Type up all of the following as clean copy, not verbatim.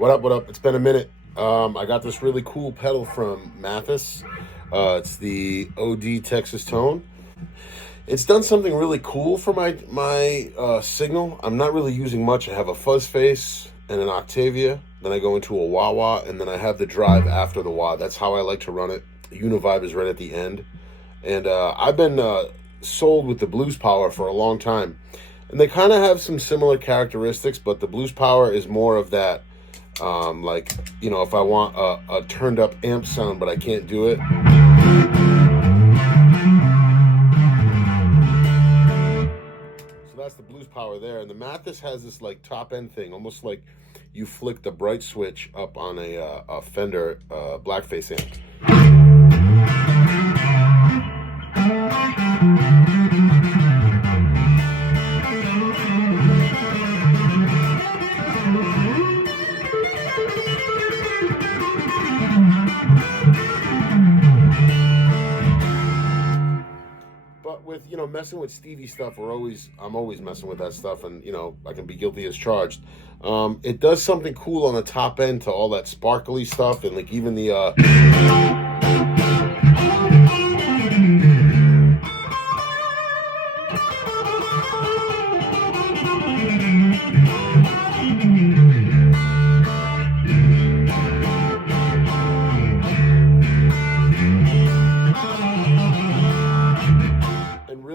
What up, what up? It's been a minute. I got this really cool pedal from Mathis. It's the OD Texas Tone. It's done something really cool for my signal. I'm not really using much. I have a fuzz face and an Octavia. Then I go into a wah-wah, and then I have the drive after the wah. That's how I like to run it. Univibe is right at the end. And I've been sold with the Blues Power for a long time. And they kind of have some similar characteristics, but the Blues Power is more of that, like, you know, if I want a turned up amp sound, but I can't do it. So that's the Blues Power there. And the Mathis has this like top end thing, almost like you flick the bright switch up on a Fender blackface amp. But with, you know, messing with Stevie stuff, I'm always messing with that stuff, and, you know, I can be guilty as charged. It does something cool on the top end to all that sparkly stuff, and like even the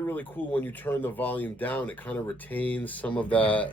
really cool when you turn the volume down. It kind of retains some of that.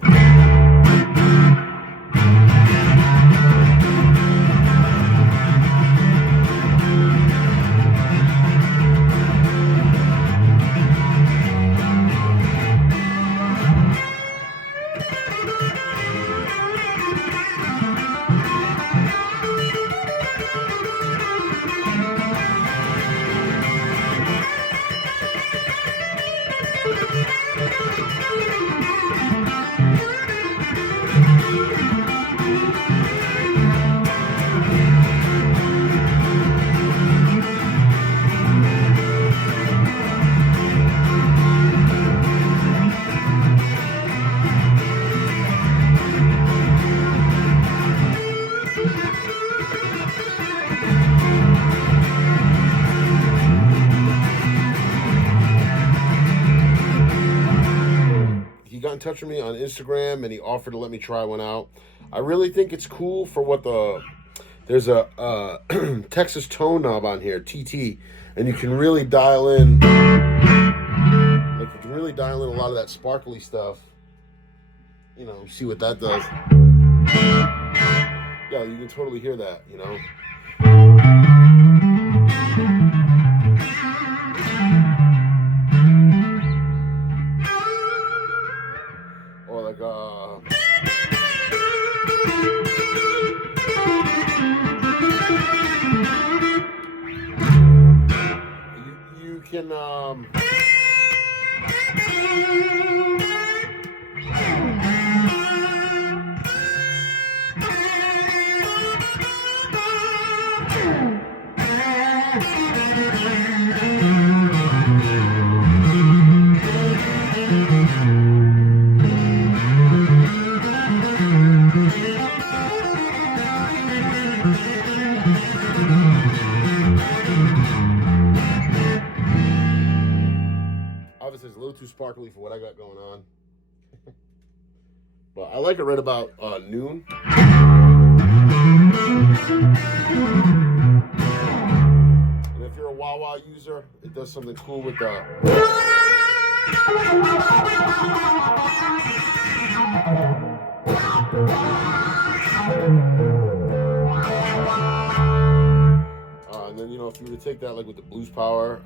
He got in touch with me on Instagram and he offered to let me try one out. I really think it's cool for what there's a Texas tone knob on here, TT, and you can really dial in, like you can really dial in a lot of that sparkly stuff. You know, see what that does. Yeah, you can totally hear that, you know. Or like you can obviously it's a little too sparkly for what I got going on. But I like it right about noon. And if you're a wah-wah user, it does something cool with the... and then, you know, if you were to take that like with the Blues Power,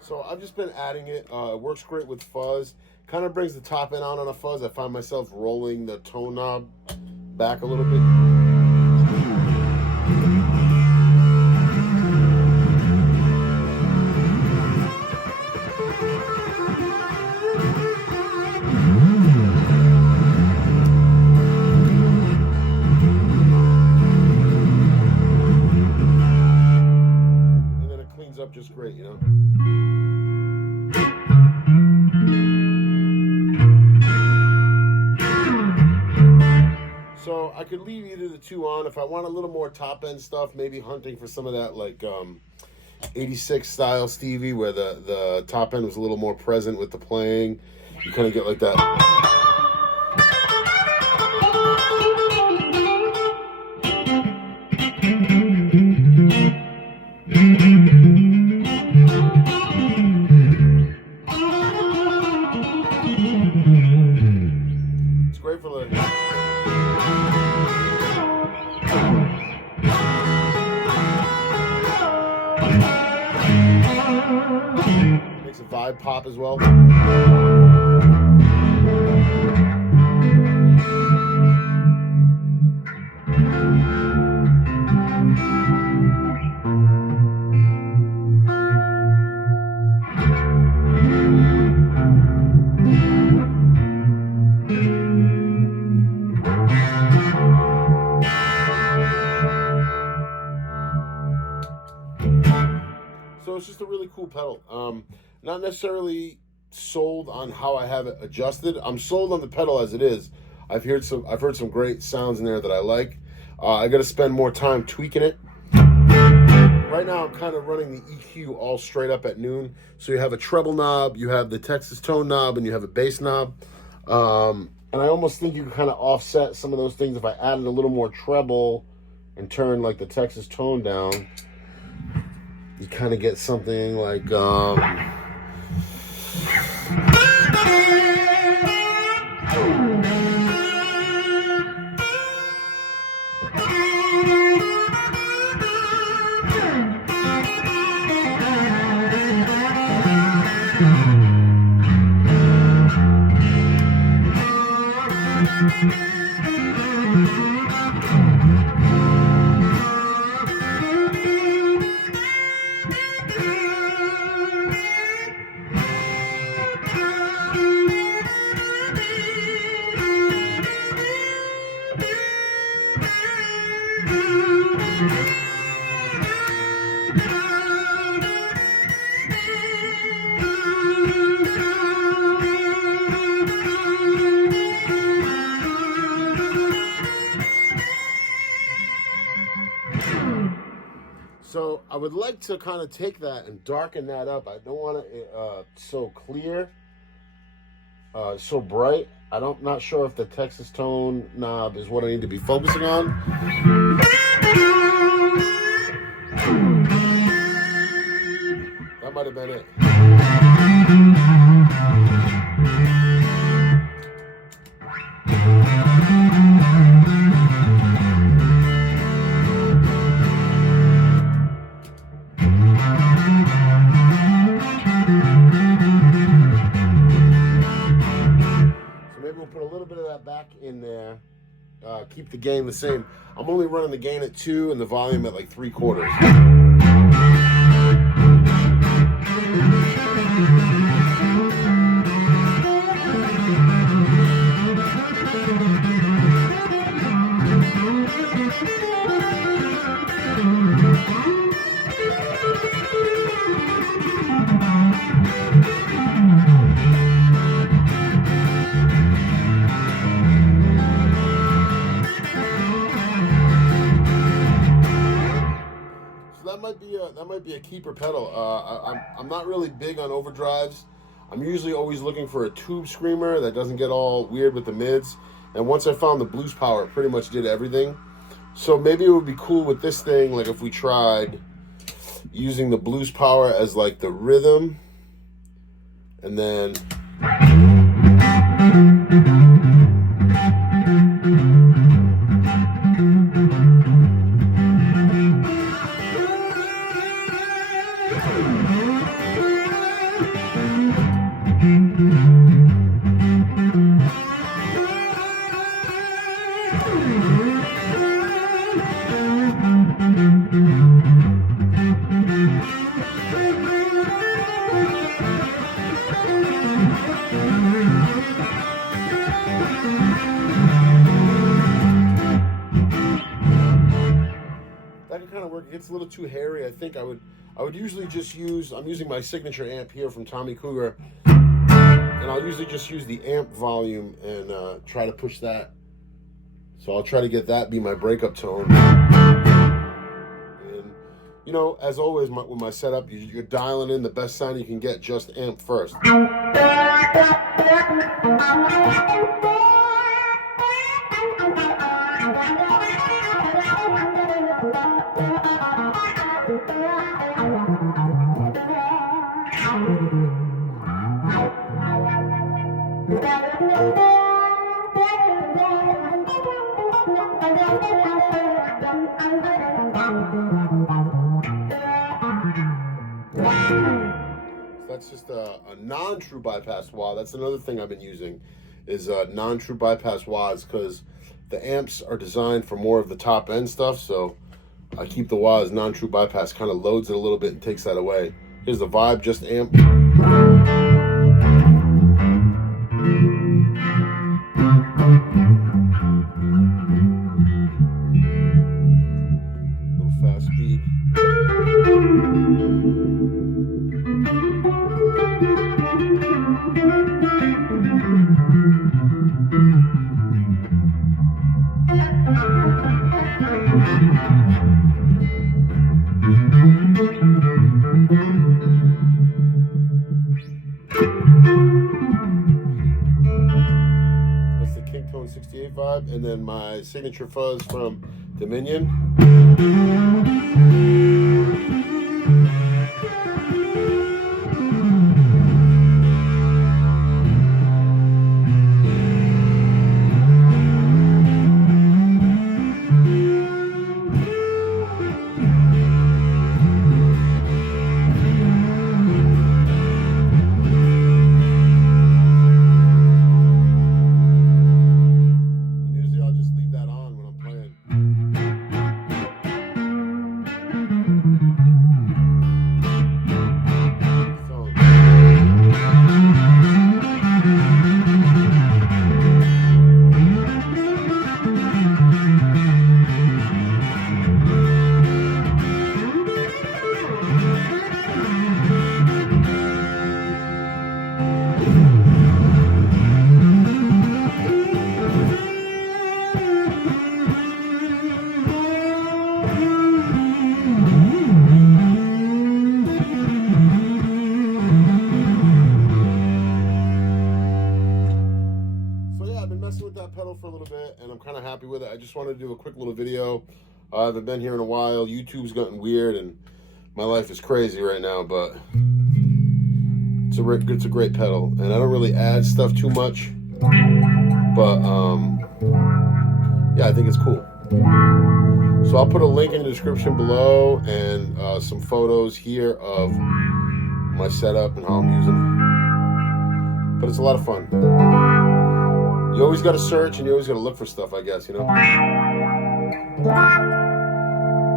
so I've just been adding it. It works great with fuzz. Kind of brings the top end out on a fuzz. I find myself rolling the tone knob back a little bit. And then it cleans up just great, you know? So I could leave either the two on. If I want a little more top end stuff, maybe hunting for some of that like 86 style Stevie, where the top end was a little more present with the playing. You kind of get like that. It's great for like. Makes a vibe pop as well. So it's just a really cool pedal. Not necessarily sold on how I have it adjusted. I'm sold on the pedal as it is. I've heard some great sounds in there that I like. I got to spend more time tweaking it. Right now I'm kind of running the EQ all straight up at noon. So you have a treble knob, you have the Texas tone knob, and you have a bass knob. And I almost think you can kind of offset some of those things if I added a little more treble and turn like the Texas tone down. You kind of get something like so I would like to kind of take that and darken that up. I don't want it so clear, so bright. I'm not sure if the Texas tone knob is what I need to be focusing on. That might have been it. Put a little bit of that back in there, keep the gain the same. I'm only running the gain at 2 and the volume at like 3/4. That might be a keeper pedal. I'm not really big on overdrives. I'm usually always looking for a tube screamer that doesn't get all weird with the mids. And once I found the blues power, it pretty much did everything. So maybe it would be cool with this thing, like if we tried using the blues power as like the rhythm, and then gets a little too hairy, I think I would usually just use, I'm using my signature amp here from Tommy Cougar, and I'll usually just use the amp volume and try to push that. So I'll try to get that be my breakup tone. And, you know, as always with my setup, you're dialing in the best sound you can get, just amp first. That's just a non-true bypass wah. That's another thing I've been using, is non-true bypass wahs, because the amps are designed for more of the top end stuff, so I keep the wah as non-true bypass, kind of loads it a little bit and takes that away. Here's the vibe, just amp. Little fast speed. That's the King Tone 68 vibe, and then my signature fuzz from Dominion. For a little bit, and I'm kind of happy with it. I just wanted to do a quick little video. I haven't been here in a while. YouTube's gotten weird, and my life is crazy right now, but it's a great pedal, and I don't really add stuff too much, but yeah, I think it's cool. So I'll put a link in the description below, and some photos here of my setup and how I'm using it. But it's a lot of fun. You always got to search, and you always got to look for stuff, I guess, you know?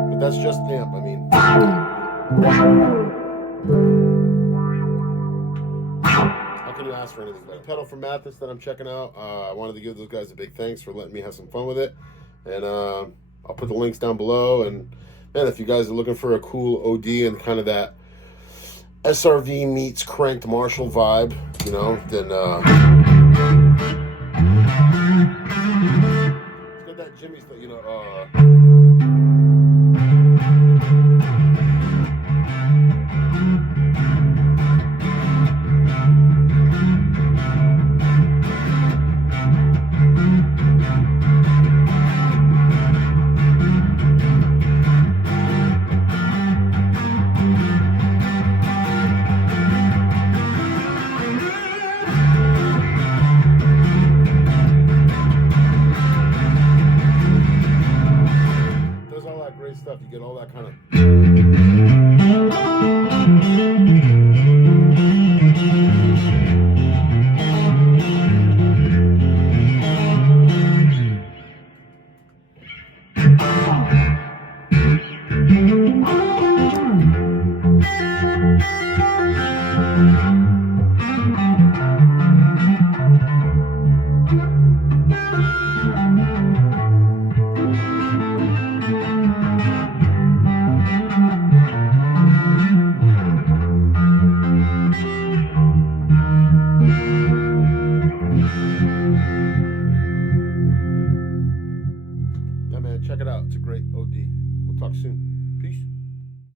But that's just amp, I mean. How can you ask for anything better? Pedal from Mathis that I'm checking out. I wanted to give those guys a big thanks for letting me have some fun with it. And I'll put the links down below. And, man, if you guys are looking for a cool OD and kind of that SRV meets cranked Marshall vibe, you know, then... It's got that jimi, you know,